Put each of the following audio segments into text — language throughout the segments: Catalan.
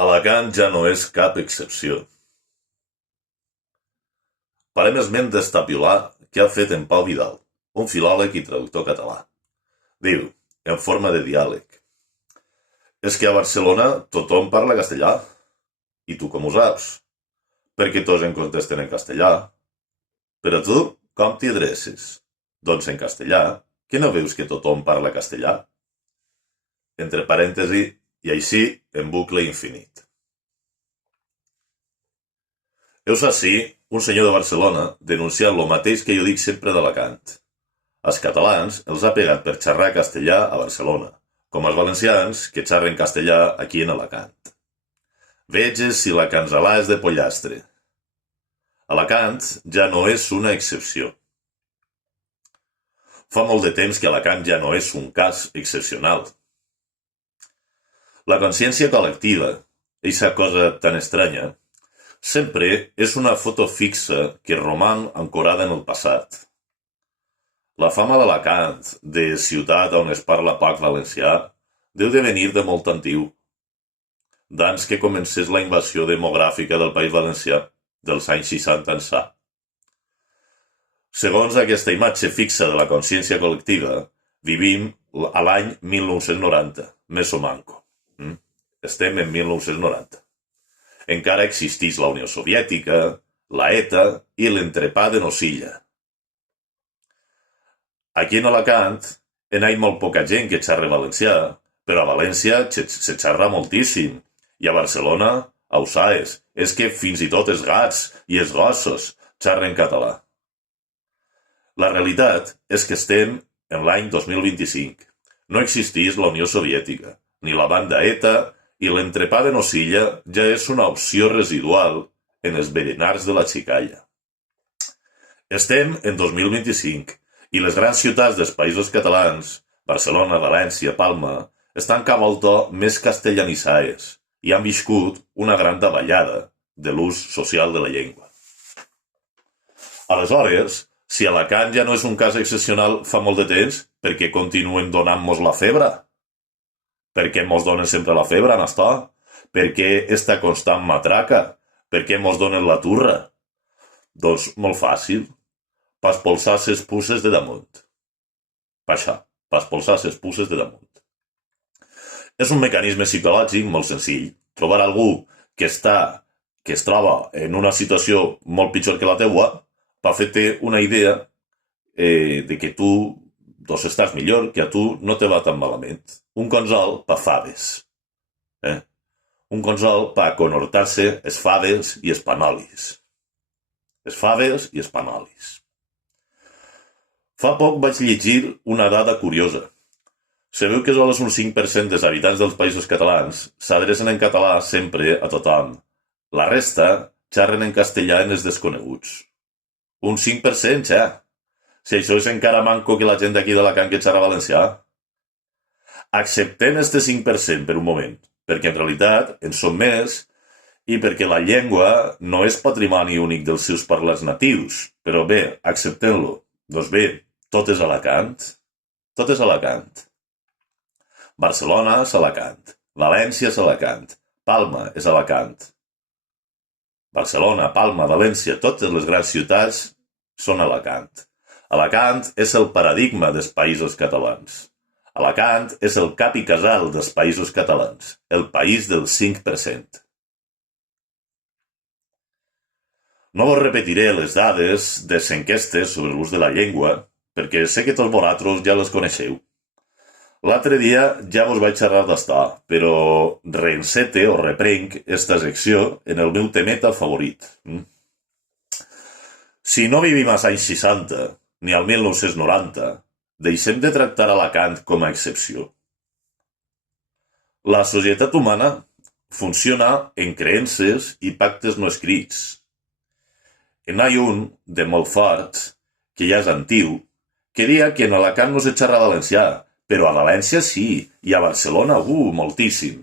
Alacant ja no és cap excepció. Farem esment d'Estapiolà que ha fet en Pau Vidal, un filòleg i traductor català. Diu, en forma de diàleg: és que a Barcelona tothom parla castellà. I tu com ho saps? Perquè tots em contesten en castellà. Però tu, com t'hi adreces? Doncs en castellà, que no veus que tothom parla castellà? Entre parèntesi, i així en bucle infinit. Heus ací un senyor de Barcelona denunciant lo mateix que jo dic sempre d'Alacant. Als catalans els ha pegat per xerrar castellà a Barcelona, com als valencians que xerren castellà aquí en Alacant. Veges si la cansalà és de pollastre. Alacant ja no és una excepció. Fa molt de temps que Alacant ja no és un cas excepcional. La consciència col·lectiva, eixa cosa tan estranya, sempre és una foto fixa que roman ancorada en el passat. La fama d'Alacant, de ciutat on es parla poc valencià, deu de venir de molt antiu, d'ans que comencés la invasió demogràfica del País Valencià, dels anys 60 ençà. Segons aquesta imatge fixa de la consciència col·lectiva, vivim a l'any 1990, més o manco. Estem en 1990. Encara existeix la Unió Soviètica, la ETA i l'entrepà de Nosilla. Aquí en Alacant hi ha molt poca gent que xerra valencià, però a València se xerra moltíssim. I a Barcelona, ho saps, és que fins i tot els gats i els gossos xerren català. La realitat és que estem en l'any 2025. No existeix la Unió Soviètica, ni la banda ETA, i l'entrepà de Nosilla ja és una opció residual en els berenars de la xicalla. Estem en 2025 i les grans ciutats dels països catalans, Barcelona, València, Palma, estan cap al to més castellanitzades i han viscut una gran davallada de l'ús social de la llengua. Aleshores, si Alacant ja no és un cas excepcional fa molt de temps, per què continuen donant-nos la febre? Per què mos donen sempre la febre, Anastà? Per què esta constant matraca? Per què mos donen la turra? Doncs molt fàcil. Pas polsar ses pusses de damunt. Paixà, pas polsar ses pusses de damunt. És un mecanisme psicològic molt senzill. Trobar algú que es troba en una situació molt pitjor que la teua va fer-te una idea de que tu estàs millor, que a tu no te va tan malament. Un consol pa faves. Un consol pa conhortar-se es faves i es panolis. Es faves i es panolis. Fa poc vaig llegir una dada curiosa. Se veu que sols un 5% dels habitants dels països catalans s'adrecen en català sempre a tothom. La resta xerren en castellà en els desconeguts. Un 5%, ja! Si això és encara manco que la gent d'aquí d'Alacant que xerra valencià. Acceptem este 5% per un moment, perquè en realitat en som més i perquè la llengua no és patrimoni únic dels seus parlants natius. Però bé, acceptem-lo. Doncs bé, tot és Alacant. Tot és Alacant. Barcelona és Alacant. València és Alacant. Palma és Alacant. Barcelona, Palma, València, totes les grans ciutats són Alacant. Alacant és el paradigma dels països catalans. Alacant és el cap i casal dels països catalans, el país del 5%. No vos repetiré les dades de les enquestes sobre l'ús de la llengua, perquè sé que tots vosaltres ja les coneixeu. L'altre dia ja vos vaig xerrar d'estar, però reencete o reprenc esta secció en el meu temeta favorit. Si no vivim als anys 60, ni al 1990, deixem de tractar Alacant com a excepció. La societat humana funciona en creences i pactes no escrits. N'hi ha un de molt fort, que ja és antiu, que dia que en Alacant no se xerra valencià, però a València sí, i a Barcelona, moltíssim.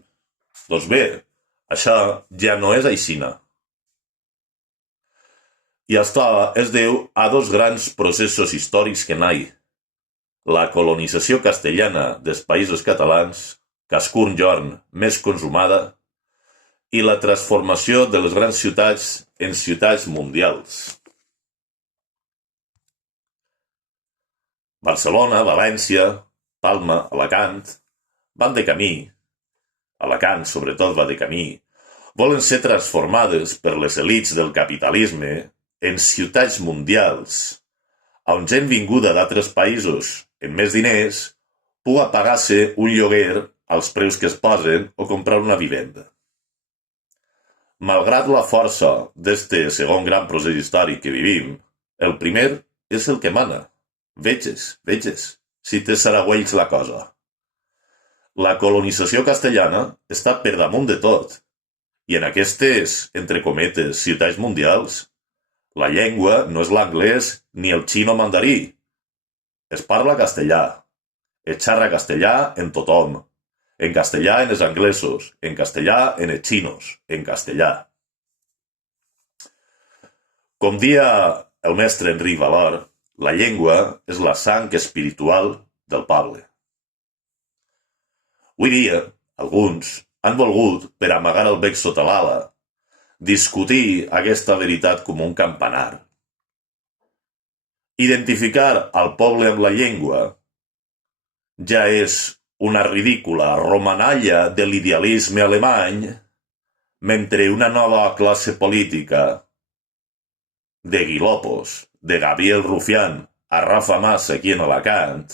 Doncs bé, això ja no és aixina. I això es deu a dos grans processos històrics que n'hi ha. La colonització castellana dels països catalans, cascun jorn més consumada, i la transformació de les grans ciutats en ciutats mundials. Barcelona, València, Palma, Alacant van de camí. Alacant, sobretot, va de camí. Volen ser transformades per les elits del capitalisme en ciutats mundials, on gent vinguda d'altres països amb més diners puga pagar-se un lloguer als preus que es posen o comprar una vivenda. Malgrat la força d'este segon gran procés històric que vivim, el primer és el que mana. Veges, si té saragüells la cosa. La colonització castellana està per damunt de tot, i en aquestes, entre cometes, ciutats mundials, la llengua no és l'anglès ni el xino mandarí. Es parla castellà. Es xerra castellà en tothom. En castellà en els anglesos, en castellà en els xinos, en castellà. Com dia el mestre Enric Valor, la llengua és la sang espiritual del poble. Avui dia, alguns han volgut, per amagar el bec sota l'ala, discutir aquesta veritat com un campanar. Identificar al poble amb la llengua ja és una ridícula romanalla de l'idealisme alemany, mentre una nova classe política de Guilopos, de Gabriel Rufián a Rafa Mas aquí en Alacant,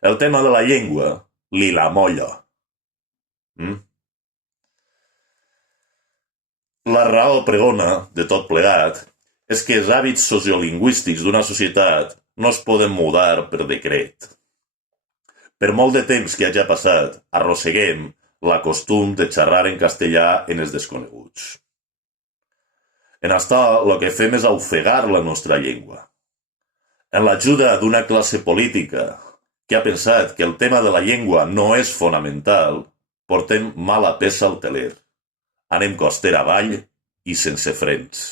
el tema de la llengua li la molla. La raó pregona de tot plegat és que els hàbits sociolingüístics d'una societat no es poden mudar per decret. Per molt de temps que hagi passat, arrosseguem la costum de xerrar en castellà en els desconeguts. En això, el que fem és ofegar la nostra llengua. En l'ajuda d'una classe política que ha pensat que el tema de la llengua no és fonamental, portem mala peça al teler. Anem costera avall i sense frens.